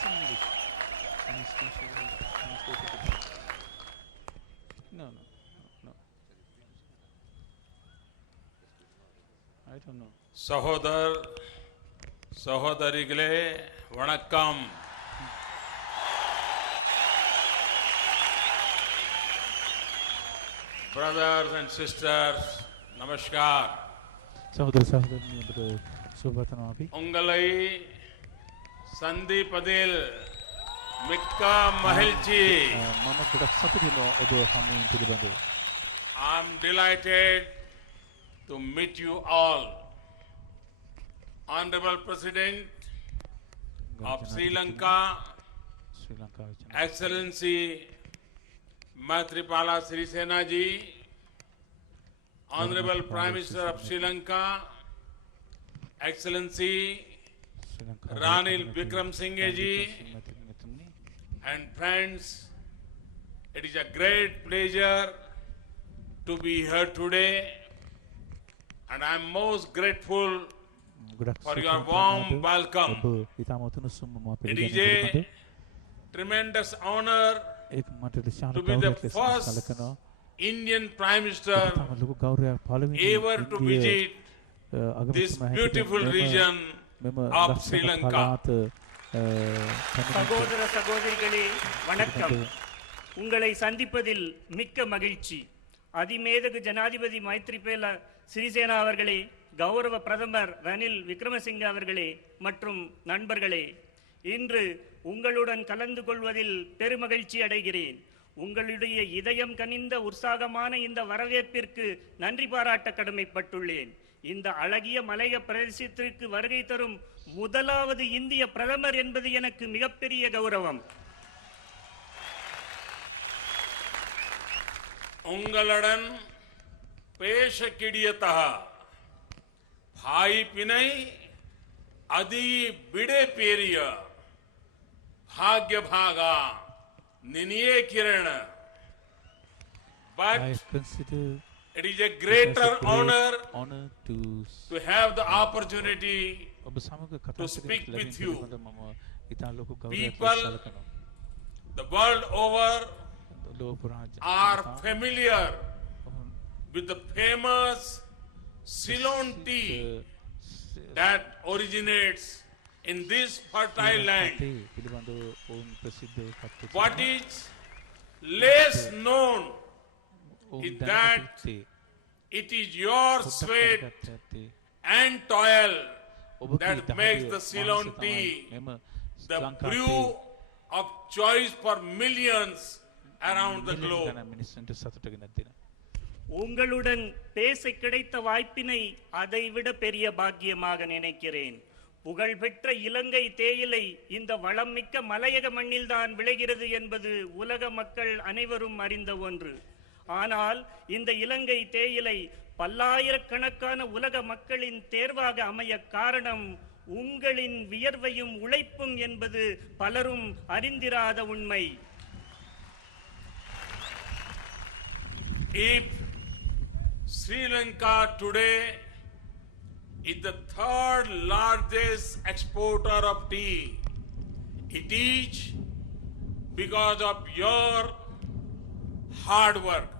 It's in English. No. I don't know. சகோதரிகளே வணக்கம். Brothers and sisters, நமஸ்கார். சகோதரர்களே சுபதனாபி. உங்களை சந்திப்பதில் மிக்க மகிழ்ச்சி. මම ගොඩක් සතුටු වෙනවා ඔබ හමුවෙන් පිළිබඳව. I am delighted to meet you all. Honorable President of Sri Lanka, Excellency Maithripala Sirisena ji, Honorable Prime Minister of Sri Lanka, Excellency Ranil Wickremesinghe ji, and friends, it is a great pleasure to be here today, and I am most grateful for your warm welcome. It is a tremendous honor to be the first Indian Prime Minister ever to visit this beautiful region of Sri Lanka. சகோதர சகோதரிகளே வணக்கம். உங்களை சந்திப்பதில் மிக்க மகிழ்ச்சி. அதிமேதகு ஜனாதிபதி மைத்ரிபால சிறிசேனா அவர்களே, கௌரவ பிரதமர் ரணில் விக்ரமசிங்கே அவர்களே மற்றும் நண்பர்களே, இன்று உங்களுடன் கலந்து கொள்வதில் பெருமகிழ்ச்சி அடைகிறேன். உங்களுடைய இதயம் கனிந்த உற்சாகமான இந்த வரவேற்பிற்கு நன்றி பாராட்ட கடமைப்பட்டுள்ளேன். இந்த அழகிய மலைய பிரதேசத்திற்கு வருகை தரும் முதலாவது இந்திய பிரதமர் என்பது எனக்கு மிகப்பெரிய கௌரவம். உங்களுடன் பேச கிடியதா भाई पिनई अदी बिड़े पेरिय भाग्य भागा निनिये किरण but it is a greater honor to have the opportunity to speak with you. People the world over are familiar with the famous Ceylon tea that originates in this fertile land. What is less known is that it is your sweat and toil that makes the Ceylon tea the brew of choice for millions around the globe. உங்களுடன் பேச கிடைத்த வாய்ப்பினை அதைவிட பெரிய பாக்கியமாக நினைக்கிறேன். புகழ்பெற்ற இலங்கை தேயிலை இந்த வளம் மிக்க மலையக மண்ணில்தான் விளைகிறது என்பது உலக மக்கள் அனைவரும் அறிந்த ஒன்று. ஆனால் இந்த இலங்கை தேயிலை பல்லாயிரக்கணக்கான உலக மக்களின் தேர்வாக அமைய காரணம் உங்களின் வியர்வையும் உழைப்பும் என்பது பலரும் அறிந்திராத உண்மை. Sri Lanka today is the third largest exporter of tea. It is because of your hard work.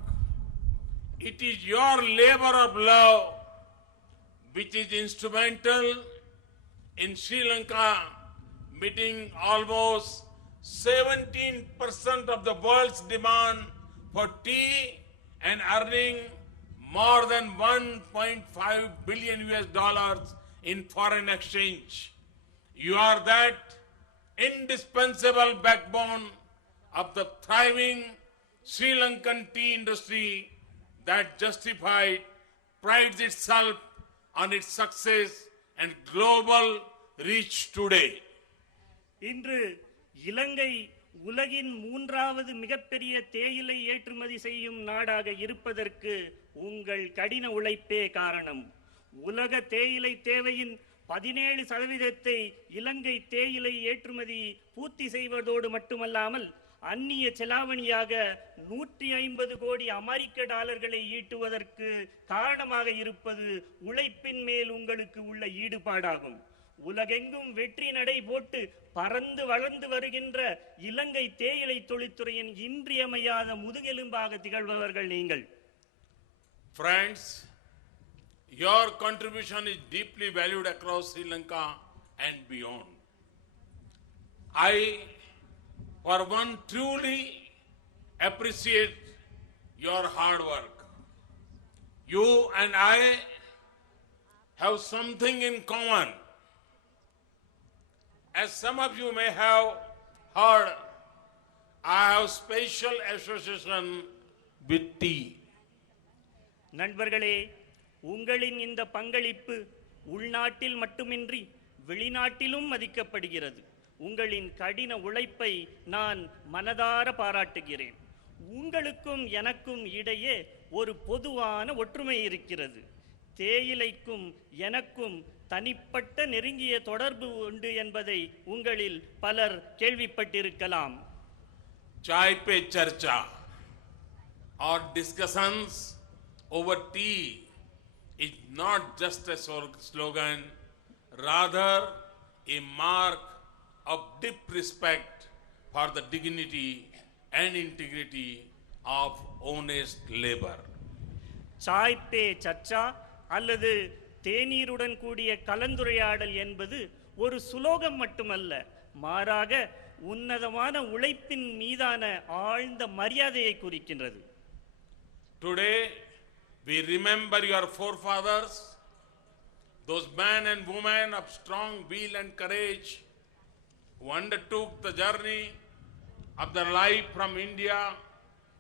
It is your labor of love which is instrumental in Sri Lanka meeting almost 17% of the world's demand for tea and earning more than $1.5 billion in foreign exchange. You are that indispensable backbone of the thriving Sri Lankan tea industry that justified, prides itself on its success and global reach today. இன்று இலங்கை உலகின் மூன்றாவது மிகப்பெரிய தேயிலை ஏற்றுமதி செய்யும் நாடாக இருப்பதற்கு உங்கள் கடின உழைப்பே காரணம். உலக தேயிலை தேவையின் 17% இலங்கை தேயிலை ஏற்றுமதி பூர்த்தி செய்வதோடு மட்டுமல்லாமல் அந்நிய செலாவணியாக 150 கோடி அமெரிக்க டாலர்களை ஈட்டுவதற்கு காரணமாக இருப்பது உழைப்பின் மேல் உங்களுக்கு உள்ள ஈடுபாடாகும். உலகெங்கும் வெற்றி நடை போட்டு பறந்து வளர்ந்து வருகின்ற இலங்கை தேயிலை தொழில்துறையின் இன்றியமையாத முதுகெலும்பாக திகழ்பவர்கள் நீங்கள். Friends, your contribution is deeply valued across Sri Lanka and beyond. I, for one, truly appreciate your hard work. You and I have something in common. As some of you may have heard, I have special association with tea. நண்பர்களே, உங்களின் இந்த பங்களிப்பு உள்நாட்டில் மட்டுமின்றி வெளிநாட்டிலும் மதிக்கப்படுகிறது. உங்களின் கடின உழைப்பை நான் மனதார பாராட்டுகிறேன். உங்களுக்கும் எனக்கும் இடையே ஒரு பொதுவான ஒற்றுமை இருக்கிறது. தேயிலைக்கும் எனக்கும் தனிப்பட்ட நெருங்கிய தொடர்பு உண்டு என்பதை உங்களில் பலர் கேள்விப்பட்டிருக்கலாம். चाय पे चर्चा और discussions over tea is not just a slogan, rather a mark of deep respect for the dignity and integrity of honest labor. Sai பே சர்ச்சா அல்லது தேநீருடன் கூடிய கலந்துரையாடல் என்பது ஒரு சுலோகம் மட்டுமல்ல, மாறாக உன்னதமான உழைப்பின் மீதான ஆழ்ந்த மரியாதையை குறிக்கின்றது. Today we remember your forefathers, those men and women of strong will and courage who undertook the journey of their life from India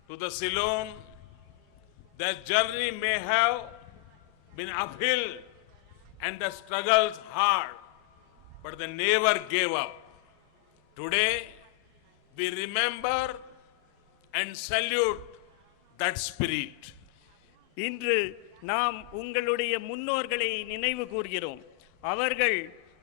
to the Ceylon. Their journey may have been uphill and the struggles hard, but they never gave up. Today, we remember and salute that spirit. இன்று நாம் உங்களுடைய முன்னோர்களை நினைவு கூர்கிறோம். அவர்கள்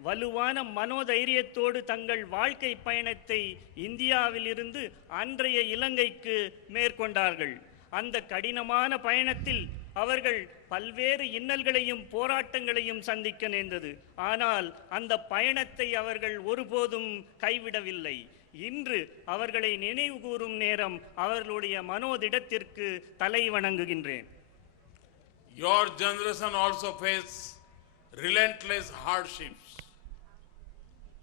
வலுவான மனோதைரியத்தோடு தங்கள் வாழ்க்கை பயணத்தை இந்தியாவிலிருந்து அன்றைய இலங்கைக்கு மேற்கொண்டார்கள். அந்த கடினமான பயணத்தில் அவர்கள் பல்வேறு இன்னல்களையும் போராட்டங்களையும் சந்திக்க நேர்ந்தது. ஆனால் அந்த பயணத்தை அவர்கள் ஒருபோதும் கைவிடவில்லை. இன்று அவர்களை நினைவு கூறும் நேரம். அவர்களுடைய மனோதிடத்திற்கு தலை வணங்குகின்றேன். Your generation also faced relentless hardships.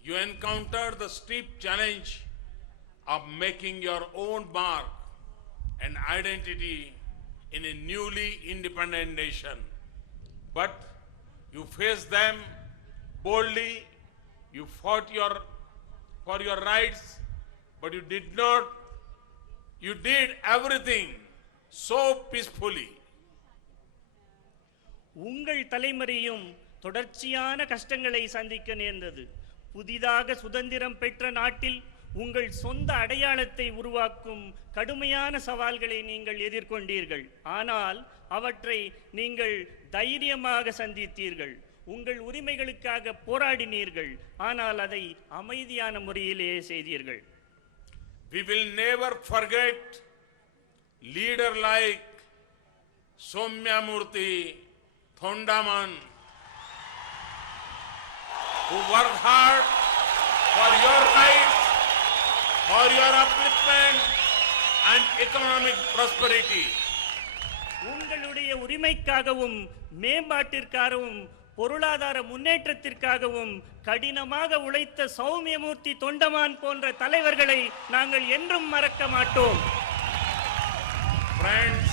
You encountered the steep challenge of making your own mark and identity in a newly independent nation. But you faced them boldly, you fought for your rights, but you did everything so peacefully. உங்கள் தலைமுறையும் தொடர்ச்சியான கஷ்டங்களை சந்திக்க நேர்ந்தது. புதிதாக சுதந்திரம் பெற்ற நாட்டில் உங்கள் சொந்த அடையாளத்தை உருவாக்கும் கடுமையான சவால்களை நீங்கள் எதிர்கொண்டீர்கள். ஆனால் அவற்றை நீங்கள் தைரியமாக சந்தித்தீர்கள். உங்கள் உரிமைகளுக்காக போராடினீர்கள். ஆனால் அதை அமைதியான முறையிலேயே செய்தீர்கள். We will never forget leader like Soumyamurthy Thondaman, who worked hard for your rights, for your upliftment and economic prosperity. உங்களுடைய உரிமைக்காகவும் மேம்பாட்டிற்காகவும் பொருளாதார முன்னேற்றத்திற்காகவும் கடினமாக உழைத்த சௌமியமூர்த்தி தொண்டமான் போன்ற தலைவர்களை நாங்கள் என்றும் மறக்க மாட்டோம். Friends,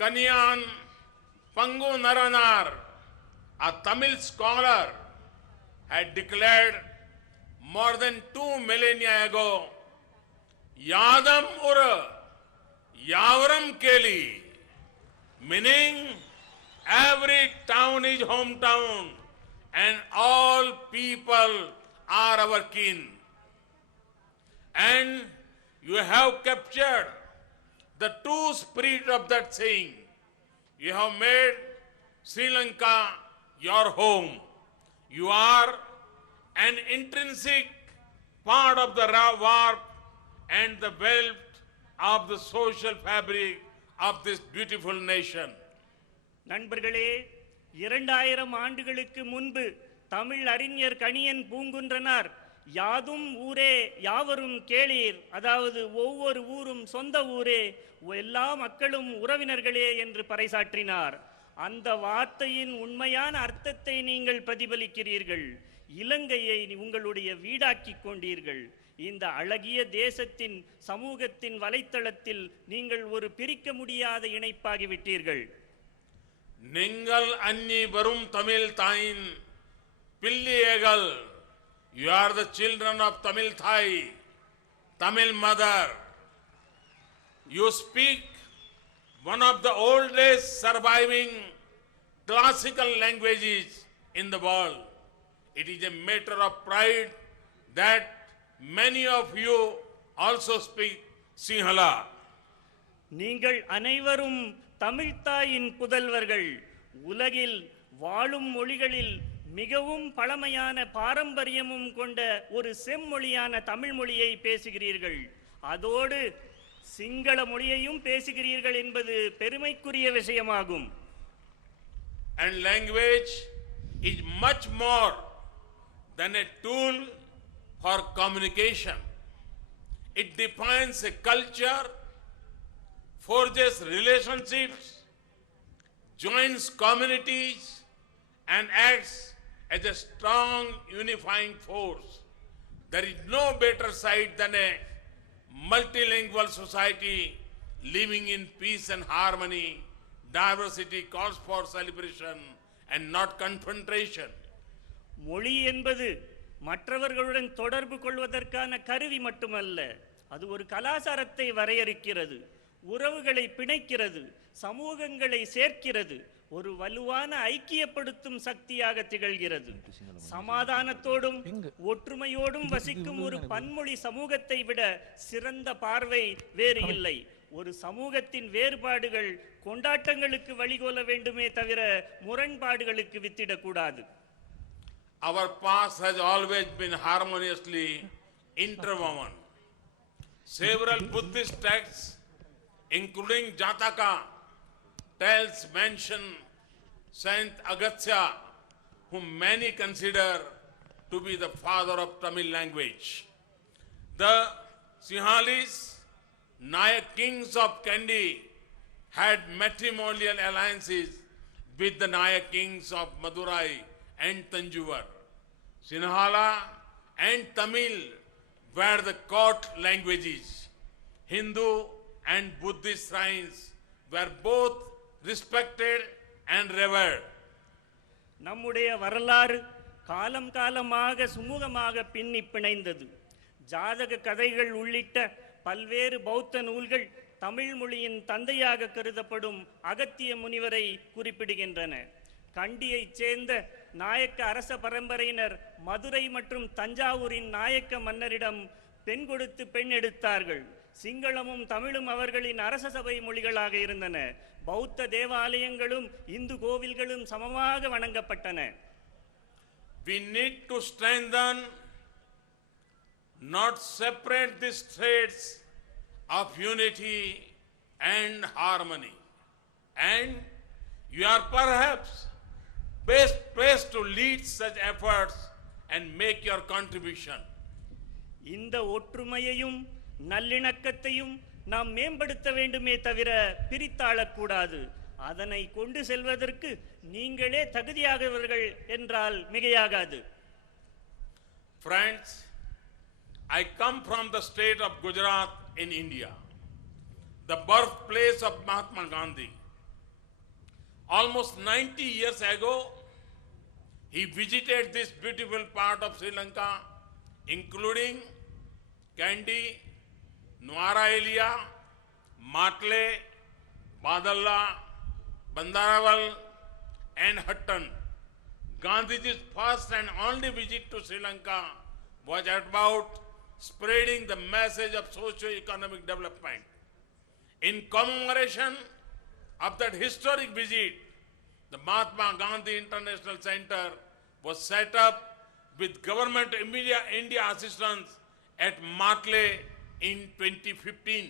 Kanyan Pangu Naranar, a Tamil scholar, had declared more than 2 millennia ago, Yadam Ura, Yavaram Keli, meaning every town is hometown and all people are our kin. And you have captured the true spirit of that saying. You have made Sri Lanka your home. You are an intrinsic part of the warp and the wealth of the social fabric of this beautiful nation. நண்பர்களே, 2000 ஆண்டுகளுக்கு முன்பு தமிழ் அறிஞர் கணியன் பூங்குன்றனார் யாதும் ஊரே யாவரும் கேளீர், அதாவது ஒவ்வொரு ஊரும் சொந்த ஊரே, எல்லா மக்களும் உறவினர்களே என்று பறைசாற்றினார். அந்த வார்த்தையின் உண்மையான அர்த்தத்தை நீங்கள் பிரதிபலிக்கிறீர்கள். இலங்கையை உங்களுடைய வீடாக்கிக் கொண்டீர்கள். இந்த அழகிய தேசத்தின் சமூகத்தின் வலைத்தளத்தில் நீங்கள் ஒரு பிரிக்க முடியாத இணைப்பாகிவிட்டீர்கள். நீங்கள் அன்னி வரும் தமிழ் தாயின் பிள்ளைகள். You are the children of Tamil Thai, Tamil mother. You speak one of the oldest surviving classical languages in the world. It is a matter of pride that many of you also speak Sinhala. நீங்கள் அனைவரும் தமிழ்த்தாயின் புதல்வர்கள். உலகில் வாழும் மொழிகளில் மிகவும் பழமையான பாரம்பரியமும் கொண்ட ஒரு செம்மொழியான தமிழ் மொழியை பேசுகிறீர்கள். அதோடு சிங்கள மொழியையும் பேசுகிறீர்கள் என்பது பெருமைக்குரிய விஷயமாகும். And language is much more than a tool for communication. It defines a culture, forges relationships, joins communities, and acts as a strong unifying force. There is no better sight than a multilingual society living in peace and harmony. Diversity calls for celebration and not confrontation. மொழி என்பது மற்றவர்களுடன் தொடர்பு கொள்வதற்கான கருவி மட்டுமல்ல, அது ஒரு கலாச்சாரத்தை வரையறுக்கிறது, உறவுகளை பிணைக்கிறது, சமூகங்களை சேர்க்கிறது, ஒரு வலுவான ஐக்கியப்படுத்தும் சக்தியாக திகழ்கிறது. சமாதானத்தோடும் ஒற்றுமையோடும் வசிக்கும் ஒரு பன்மொழி சமூகத்தை விட சிறந்த பார்வை வேறு இல்லை. ஒரு சமூகத்தின் வேறுபாடுகள் கொண்டாட்டங்களுக்கு வழிகோல வேண்டுமே தவிர முரண்பாடுகளுக்கு வித்திடக்கூடாது. Our past has always been harmoniously interwoven. Several Buddhist texts, including Jataka, mention Saint Agastya, whom many consider to be the father of Tamil language. The Sinhalese Nayak kings of Kandy had matrimonial alliances with the Nayak kings of Madurai and Tanjore. Sinhala and Tamil were the court languages. Hindu and Buddhist shrines were both respected and revered. நம்முடைய வரலாறு காலம் காலமாக சுமூகமாக பின்னி பிணைந்தது. ஜாதக கதைகள் உள்ளிட்ட பல்வேறு பௌத்த நூல்கள் தமிழ் மொழியின் தந்தையாக கருதப்படும் அகத்திய முனிவரை குறிப்பிடுகின்றன. கண்டியைச் சேர்ந்த நாயக்க அரச பரம்பரையினர் மதுரை மற்றும் தஞ்சாவூரின் நாயக்க மன்னரிடம் பெண் கொடுத்து பெண் எடுத்தார்கள். சிங்களமும் தமிழும் அவர்களின் அரச சபை மொழிகளாக இருந்தன. பௌத்த தேவாலயங்களும் இந்து கோவில்களும் சமமாக வணங்கப்பட்டன. We need to strengthen, not separate these threads of unity and harmony. And you are perhaps best placed to lead such efforts and make your contribution. இந்த ஒற்றுமையையும் நல்லிணக்கத்தையும் நாம் மேம்படுத்த வேண்டுமே தவிர பிரித்தாளக்கூடாது. அதனை கொண்டு செல்வதற்கு நீங்களே தகுதியாகவர்கள் என்றால் மிகையாகாது. Friends, I come from the state of Gujarat in India, the birthplace of Mahatma Gandhi. Almost 90 years ago, he visited this beautiful part of Sri Lanka, including Kandy, Nuwara Eliya, Matle, Badalla, Bandaraval, and Hutton. Gandhiji's first and only visit to Sri Lanka was about spreading the message of socio-economic development. In commemoration of that historic visit, the Mahatma Gandhi International Center was set up with Government of India assistance at Matle in 2015.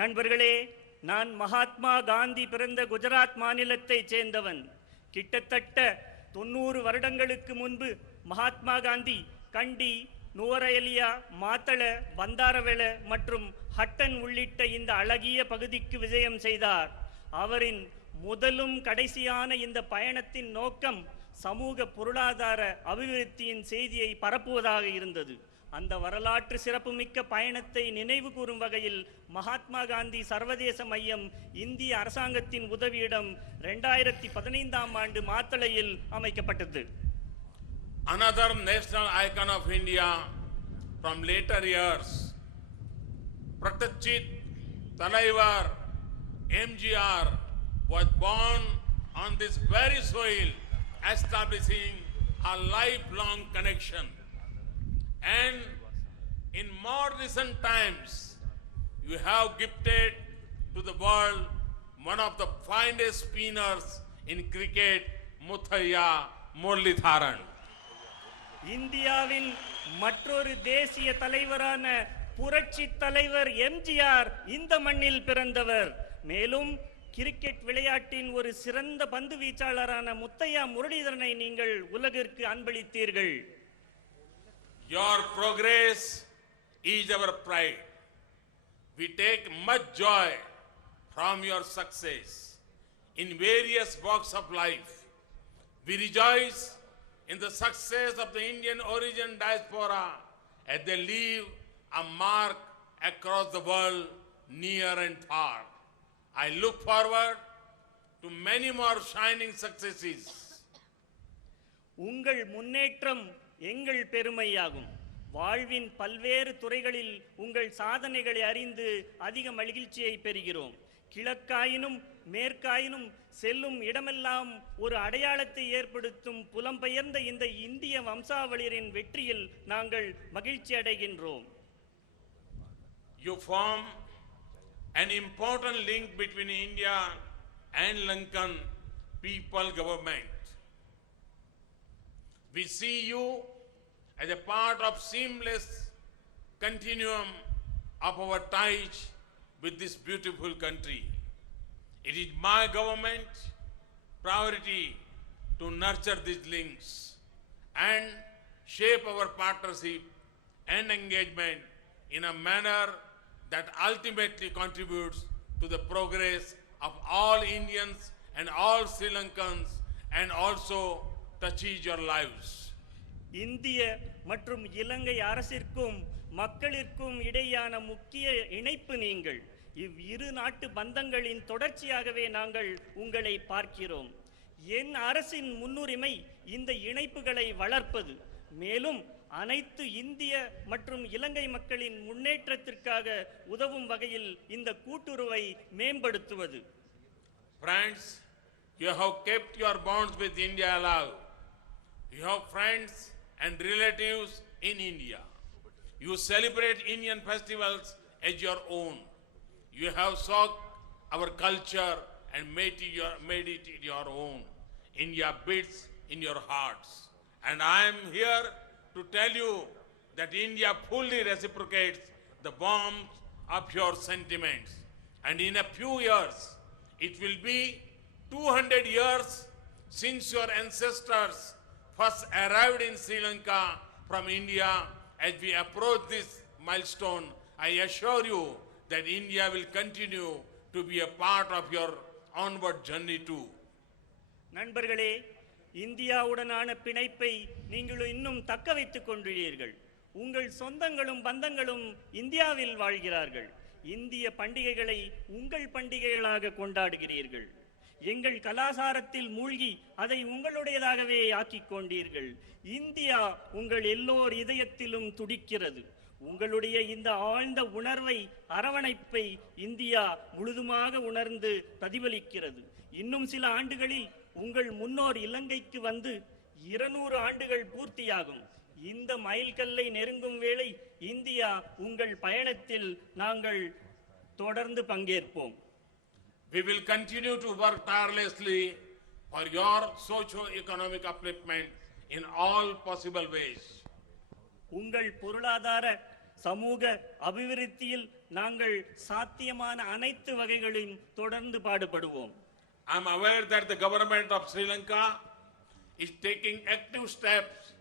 நண்பர்களே, நான் மகாத்மா காந்தி பிறந்த குஜராத் மாநிலத்தை சேர்ந்தவன். கிட்டத்தட்ட 90 வருடங்களுக்கு முன்பு மகாத்மா காந்தி கண்டி, நுவரெலியா, மாத்தள, பந்தாரவெல மற்றும் ஹட்டன் உள்ளிட்ட இந்த அழகிய பகுதிக்கு விஜயம் செய்தார். அவரின் முதலும் கடைசியான இந்த பயணத்தின் நோக்கம் சமூக பொருளாதார அபிவிருத்தியின் செய்தியை பரப்புவதாக இருந்தது. அந்த வரலாற்று சிறப்புமிக்க பயணத்தை நினைவு கூறும் வகையில் மகாத்மா காந்தி சர்வதேச மையம் இந்திய அரசாங்கத்தின் உதவியிடம் 2015ஆம் ஆண்டு மாத்தளையில் அமைக்கப்பட்டது. Another national icon of India from later years, Pratajit Talaivar MGR was born on this very soil, establishing a lifelong connection. And in more recent times, you have gifted to the world one of the finest spinners in cricket, Muthaiya Muralidharan. இந்தியாவின் மற்றொரு தேசிய தலைவரான புரட்சி தலைவர் எம்ஜிஆர் இந்த மண்ணில் பிறந்தவர். மேலும் கிரிக்கெட் விளையாட்டின் ஒரு சிறந்த பந்து வீச்சாளரான முத்தையா முரளிதரனை நீங்கள் உலகிற்கு அன்பளித்தீர்கள். Your progress is our pride. We take much joy from your success in various walks of life. We rejoice in the success of the Indian origin diaspora as they leave a mark across the world near and far. I look forward to many more shining successes. உங்கள் முன்னேற்றம் எங்கள் பெருமையாகும். வாழ்வின் பல்வேறு துறைகளில் உங்கள் சாதனைகளை அறிந்து அதிக மகிழ்ச்சியை பெறுகிறோம். கிழக்காயினும் மேற்காயினும் செல்லும் இடமெல்லாம் ஒரு அடையாளத்தை ஏற்படுத்தும் புலம்பெயர்ந்த இந்த இந்திய வம்சாவளியரின் வெற்றியில் நாங்கள் மகிழ்ச்சி அடைகின்றோம். You form an important link between India and Lankan people government. We see you as a part of seamless continuum of our ties with this beautiful country. It is my government priority to nurture these links and shape our partnership and engagement in a manner that ultimately contributes to the progress of all Indians and all Sri Lankans and also touches your lives. இந்திய மற்றும் இலங்கை அரசிற்கும் மக்களிற்கும் இடையான முக்கிய இணைப்பு நீங்கள். இவ்விரு நாட்டு பந்தங்களின் தொடர்ச்சியாகவே நாங்கள் உங்களை பார்க்கிறோம். என் அரசின் முன்னுரிமை இந்த இணைப்புகளை வளர்ப்பது, மேலும் அனைத்து இந்திய மற்றும் இலங்கை மக்களின் முன்னேற்றத்திற்காக உதவும் வகையில் இந்த கூட்டுறவை மேம்படுத்துவது. Friends, you have kept your bonds with India alive. You have friends and relatives in India. You celebrate Indian festivals as your own. You have sought our culture and made it your own. India beats in your hearts. And I am here to tell you that India fully reciprocates the warmth of your sentiments. And in a few years, it will be 200 years since your ancestors first arrived in Sri Lanka from India. As we approach this milestone, I assure you that India will continue to be a part of your onward journey too. நண்பர்களே, இந்தியாவுடனான பிணைப்பை நீங்கள் இன்னும் தக்க வைத்துக் கொண்டுள்ளீர்கள். உங்கள் சொந்தங்களும் பந்தங்களும் இந்தியாவில் வாழ்கிறார்கள். இந்திய பண்டிகைகளை உங்கள் பண்டிகைகளாக கொண்டாடுகிறீர்கள். எங்கள் கலாச்சாரத்தில் மூழ்கி அதை உங்களுடையதாகவே ஆக்கிக் கொண்டீர்கள். இந்தியா உங்கள் எல்லோர் இதயத்திலும் துடிக்கிறது. உங்களுடைய இந்த ஆழ்ந்த உணர்வை, அரவணைப்பை இந்தியா முழுதுமாக உணர்ந்து பிரதிபலிக்கிறது. இன்னும் சில ஆண்டுகளில் உங்கள் முன்னோர் இலங்கைக்கு வந்து 200 ஆண்டுகள் பூர்த்தியாகும். இந்த மைல்கல்லை நெருங்கும் வேளை இந்தியா உங்கள் பயணத்தில் நாங்கள் தொடர்ந்து பங்கேற்போம். We will continue to work tirelessly for your socio-economic upliftment in all possible ways. உங்கள் பொருளாதார சமூக அபிவிருத்தியில் நாங்கள் சாத்தியமான அனைத்து வகைகளையும் தொடர்ந்து பாடுபடுவோம். I am aware that the government of Sri Lanka is taking active steps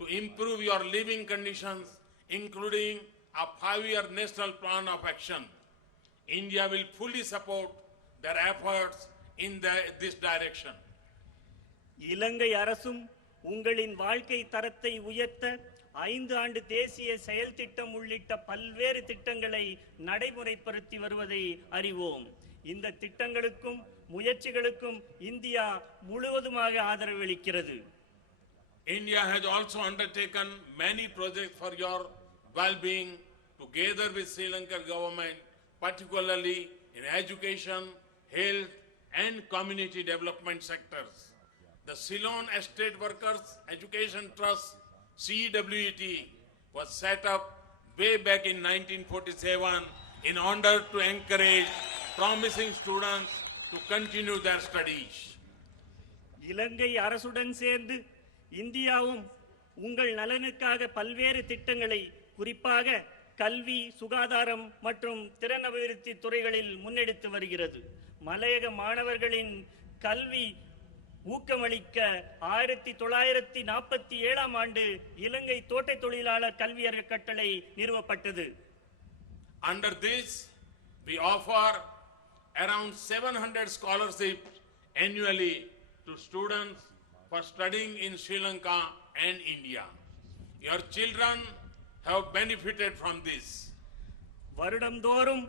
to improve your living conditions, including a 5-year national plan of action. India will fully support their efforts in this direction. இலங்கை அரசும் உங்களின் வாழ்க்கை தரத்தை உயர்த்த 5 ஆண்டு தேசிய செயல் திட்டம் உள்ளிட்ட பல்வேறு திட்டங்களை நடைமுறைப்படுத்தி வருவதை அறிவோம். இந்த திட்டங்களுக்கும் முயற்சிகளுக்கும் இந்தியா முழுவதுமாக ஆதரவளிக்கிறது. India has also undertaken many projects for your well-being together with Sri Lankan government, particularly in education, health and community development sectors. The Ceylon Estate Workers Education Trust, CWET, was set up way back in 1947 in order to encourage promising students to continue their studies. இலங்கை அரசுடன் சேர்ந்து இந்தியாவும் உங்கள் நலனுக்காக பல்வேறு திட்டங்களை குறிப்பாக கல்வி, சுகாதாரம் மற்றும் திறன் அபிவிருத்தி துறைகளில் முன்னெடுத்து வருகிறது. மலையக மாணவர்களின் கல்வி ஊக்கமளிக்க 1947 ஆண்டு இலங்கை தோட்ட தொழிலாளர் கல்வி அறக்கட்டளை நிறுவப்பட்டது. Under this, we offer around 700 scholarships annually to students for studying in Sri Lanka and India. Your children have benefited from this. வருடந்தோறும்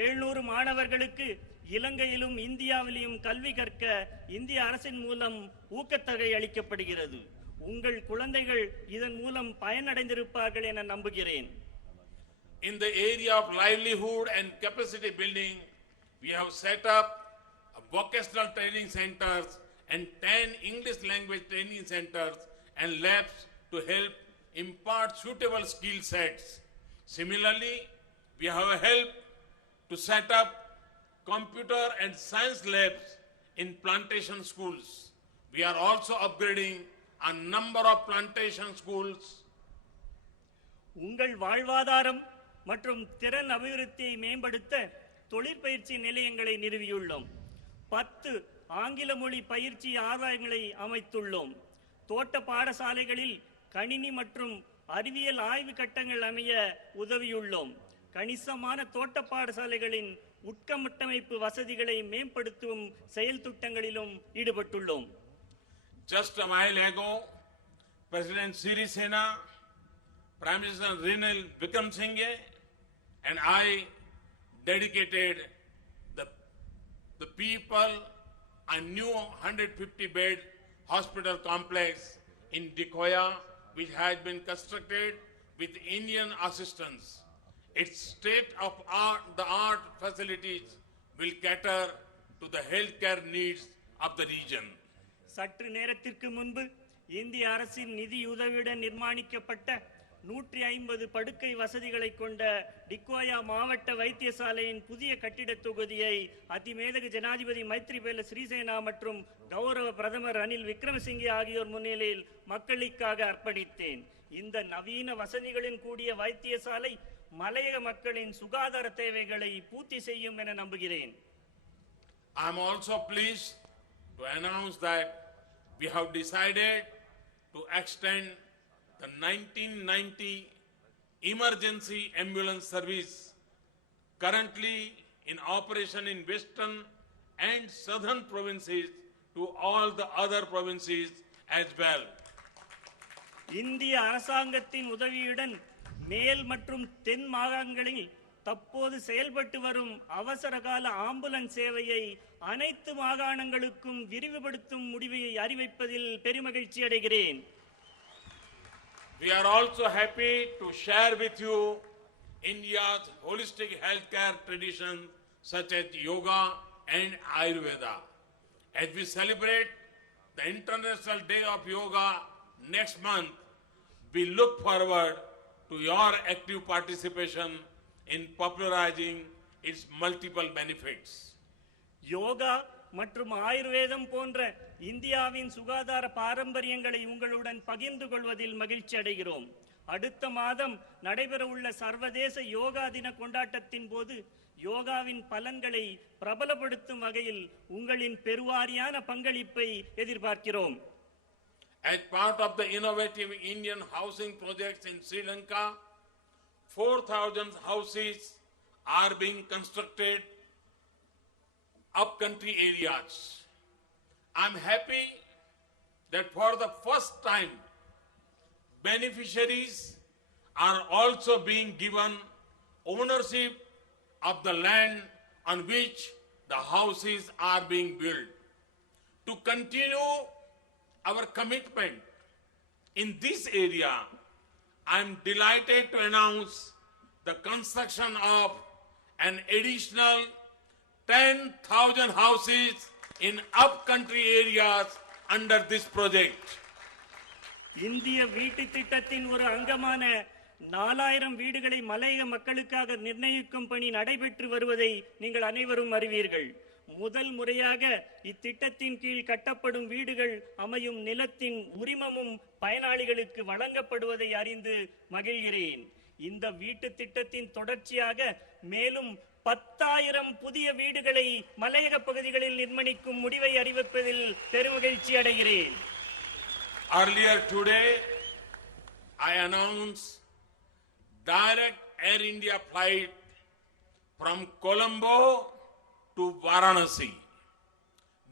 700 மாணவர்களுக்கு இலங்கையிலும் இந்தியாவிலும் கல்வி கற்க இந்திய அரசின் மூலம் ஊக்கத்தொகை அளிக்கப்படுகிறது. உங்கள் குழந்தைகள் இதன் மூலம் பயனடைந்திருப்பார்கள் என நம்புகிறேன். In the area of livelihood and capacity building, we have set up vocational training centers and 10 English language training centers and labs to help impart suitable skill sets. Similarly, we have helped to set up computer and science labs in plantation schools. We are also upgrading a number of plantation schools. உங்கள் வாழ்வாதாரம் மற்றும் திறன் அபிவிருத்தியை மேம்படுத்த தொழிற்பயிற்சி நிலையங்களை நிறுவியுள்ளோம். 10 ஆங்கில மொழி பயிற்சி ஆதாயங்களை அமைத்துள்ளோம். தோட்ட பாடசாலைகளில் கணினி மற்றும் அறிவியல் ஆய்வு கட்டங்கள் அமைய உதவியுள்ளோம். கணிசமான தோட்ட பாடசாலைகளின் உட்கட்டமைப்பு வசதிகளை மேம்படுத்தும் செயல் திட்டங்களிலும் ஈடுபட்டுள்ளோம். Just a while ago, President Sirisena, Prime Minister Ranil Wickremesinghe, and I dedicated the people a new 150-bed hospital complex in Dikoya, which has been constructed with Indian assistance. Its state-of-the-art facilities will cater to the healthcare needs of the region. சற்று நேரத்திற்கு முன்பு இந்திய அரசின் நிதியுதவியுடன் நிர்மாணிக்கப்பட்ட 150 படுக்கை வசதிகளை கொண்ட டிக்கோயா மாவட்ட வைத்தியசாலையின் புதிய கட்டிட தொகுதியை அதிமேதகு ஜனாதிபதி மைத்ரிபால சிறிசேனா மற்றும் கௌரவ பிரதமர் ரணில் விக்ரமசிங்கே ஆகியோர் முன்னிலையில் மக்களுக்காக அர்ப்பணித்தேன். இந்த நவீன வசதிகளின் கூடிய வைத்தியசாலை மலையக மக்களின் சுகாதார தேவைகளை பூர்த்தி செய்யும் என நம்புகிறேன். I am also pleased to announce that we have decided to extend the 1990 emergency ambulance service currently in operation in western and southern provinces to all the other provinces as well. இந்திய அரசாங்கத்தின் உதவியுடன் மேல் மற்றும் தென் மாகாணங்களில் தற்போது செயல்பட்டு வரும் அவசரகால ஆம்புலன்ஸ் சேவையை அனைத்து மாகாணங்களுக்கும் விரிவுபடுத்தும் முடிவை அறிவிப்பதில் பெருமகிழ்ச்சி அடைகிறேன். We are also happy to share with you India's holistic healthcare traditions such as yoga and Ayurveda. As we celebrate the International Day of Yoga next month, we look forward to your active participation in popularizing its multiple benefits. Yoga மற்றும் ஆயுர்வேதம் போன்ற இந்தியாவின் சுகாதார பாரம்பரியங்களை உங்களுடன் பகிர்ந்து கொள்வதில் மகிழ்ச்சி அடைகிறோம். அடுத்த மாதம் நடைபெறவுள்ள சர்வதேச யோகா தின கொண்டாட்டத்தின் போது யோகாவின் பலன்களை பிரபலப்படுத்தும் வகையில் உங்களின் பெருவாரியான பங்களிப்பை எதிர்பார்க்கிறோம். As part of the innovative Indian housing projects in Sri Lanka, 4,000 houses are being constructed upcountry areas. I'm happy that for the first time, beneficiaries are also being given ownership of the land on which the houses are being built. To continue our commitment in this area, I am delighted to announce the construction of an additional 10,000 houses in upcountry areas under this project. இந்திய வீட்டு திட்டத்தின் ஒரு அங்கமான 4000 வீடுகளை மலையக மக்களுக்காக நிர்ணயிக்கும் பணி நடைபெற்று வருவதை நீங்கள் அனைவரும் அறிவீர்கள். முதல் முறையாக இத்திட்டத்தின் கீழ் கட்டப்படும் வீடுகள் அமையும் நிலத்தின் உரிமமும் பயனாளிகளுக்கு வழங்கப்படுவதை அறிந்து மகிழ்கிறேன். இந்த வீட்டு திட்டத்தின் தொடர்ச்சியாக மேலும் 10,000 புதிய வீடுகளை மலையக பகுதிகளில் நிர்மாணிக்கும் முடிவை அறிவிப்பதில் பெருமகிழ்ச்சி அடைகிறேன். Earlier today, I announced direct Air India flight from Colombo to Varanasi.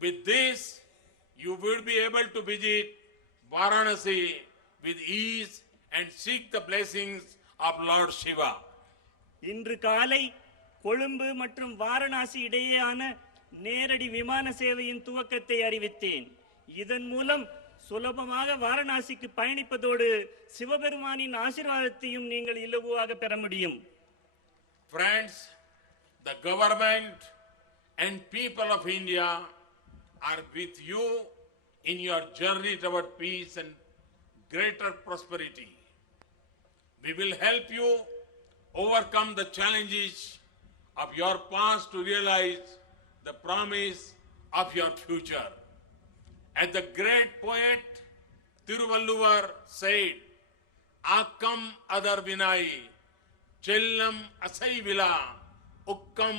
With this, you will be able to visit Varanasi with ease and seek the blessings of Lord Shiva. இன்று காலை கொழும்பு மற்றும் வாரணாசி இடையேயான நேரடி விமான சேவையின் துவக்கத்தை அறிவித்தேன். இதன் மூலம் சுலபமாக வாரணாசிக்கு பயணிப்பதோடு சிவபெருமானின் ஆசீர்வாதத்தையும் நீங்கள் இலகுவாக பெற முடியும். Friends, the government and people of India are with you in your journey toward peace and greater prosperity. We will help you overcome the challenges of your past to realize the promise of your future. As the great poet Thiruvalluvar said, Akkam adar vinai, chellam asaivila, ukkam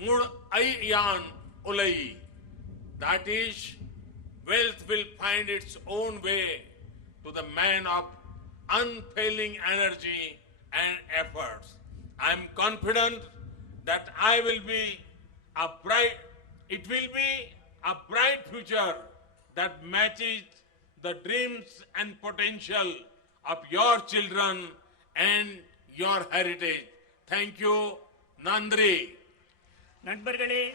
mud ayyan ulai. That is, wealth will find its own way to the man of unfailing energy and efforts. I am confident that it will be a bright future that matches the dreams and potential of your children and your heritage. Thank you, Nandri. நண்பர்களே,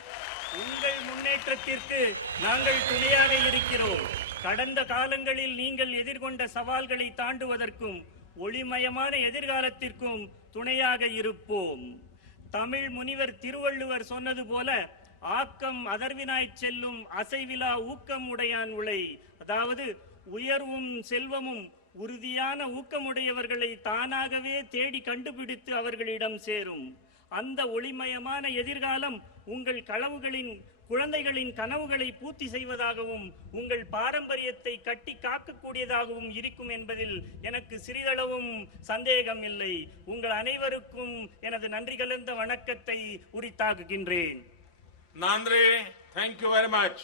உங்கள் முன்னேற்றத்திற்கு நாங்கள் துணையாக இருக்கிறோம். கடந்த காலங்களில் நீங்கள் எதிர்கொண்ட சவால்களை தாண்டுவதற்கும் ஒளிமயமான எதிர்காலத்திற்கும் துணையாக இருப்போம். தமிழ் முனிவர் திருவள்ளுவர் சொன்னது போல, ஆக்கம் அதர்வினாய் செல்லும் அசைவிலா ஊக்கம் உடையான் உளை. அதாவது, உயர்வும் செல்வமும் உறுதியான ஊக்கமுடையவர்களை தானாகவே தேடி கண்டுபிடித்து அவர்களிடம் சேரும். அந்த ஒளிமயமான எதிர்காலம் உங்கள் குழந்தைகளின் கனவுகளை பூர்த்தி செய்வதாகவும் உங்கள் பாரம்பரியத்தை கட்டி காக்கக்கூடியதாகவும் இருக்கும் என்பதில் எனக்கு சிறிதளவும் சந்தேகம் இல்லை. உங்கள் அனைவருக்கும் எனது நன்றி கலந்த வணக்கத்தை உரித்தாக்குகின்றேன். Nandri, thank you very much.